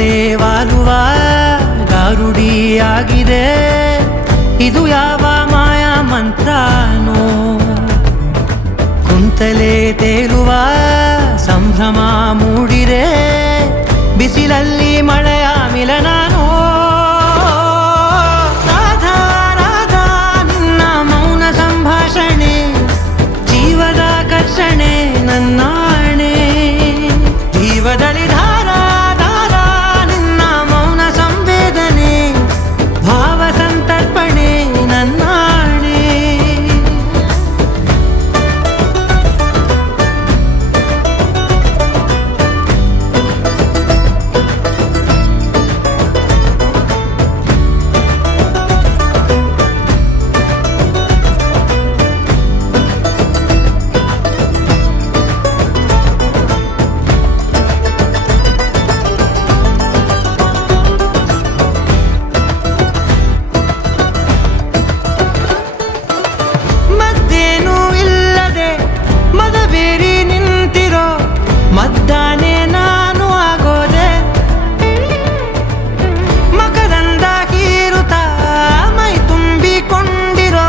ಮೇಲೆ ವಾಲುವ ಗಾರುಡಿಯಾಗಿದೆ. ಇದು ಯಾವ ಮಾಯಾ ಮಂತ್ರನೋ, ಕುಂತಲೇ ತೇಲುವ ಸಂಭ್ರಮ ಮೂಡಿರೆ. ಬಿಸಿಲಲ್ಲಿ ಮಳೆಯ ಮಿಲನನೋ, ರಾಧಾ ರಾಧಾ ನಿನ್ನ ಮೌನ ಸಂಭಾಷಣೆ, ಜೀವದ ಕರ್ಷಣೆ ನನ್ನಾಣೆ. ಜೀವದಲ್ಲಿ ಧಾರಾ ಧಾರಾ ನಿನ್ನ ಮೌನ ಸಂವೇದನೆ, ಭಾವ ಸಂತರ್ಪಣೆ ನನ್ನಾಣೆ. ಮದ್ದೇನೂ ಇಲ್ಲದೆ ಮದವೇರಿ ನಿಂತಿರೋ ಮದ್ದಾನೆ ನಾನು ಆಗೋದೆ. ಮಕರಂದ ಹೀರುತ್ತ ಮೈ ತುಂಬಿಕೊಂಡಿರೋ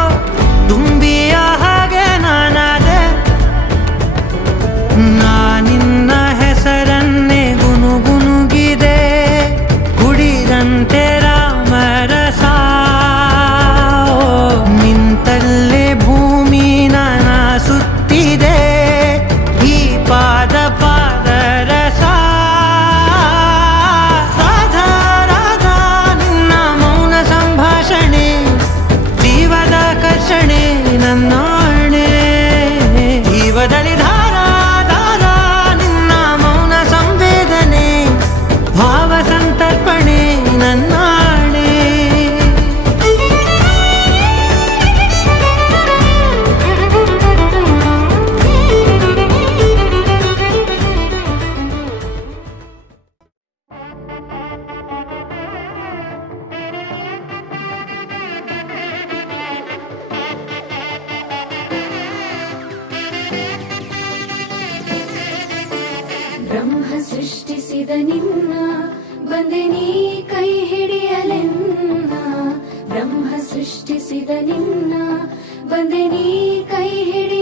ತುಂಬಿಯ ಹಾಗೆ ನಾನಾದೆ. ನಾನಿನ್ನ ಹೆಸರನ್ನೇ ಗುನುಗುನುಗಿದೆ, ಕುಡಿದಂತೆ ರಾಮರಸ. ನಿಂತಲ್ಲೇ ಭೂಮಿ ನಾನ ಸುತ್ತಿದೆ, ಈ ಪಾದ ಪಾದರಸ. ರಾಧಾ ರಾಧಾ ನಿನ್ನ ಮೌನ ಸಂಭಾಷಣೆ, ಜೀವದ ಕರ್ಷಣೆ ನನ್ನಾಣೆ. ಜೀವದಲ್ಲಿ ಧಾರಾ ಧಾರಾ ನಿನ್ನ ಮೌನ ಸಂವೇದನೆ, ಭಾವ ಸಂತರ್ಪಣೆ ನನ್ನಾಣೆ. ಬ್ರಹ್ಮ ಸೃಷ್ಟಿಸಿದ ನಿನ್ನ ಬಂದೆ ನೀ ಕೈ ಹಿಡಿಯಲೆನ್ನ. ಬ್ರಹ್ಮ ಸೃಷ್ಟಿಸಿದ ನಿನ್ನ ಬಂದೆ ನೀ ಕೈ ಹಿಡಿಯ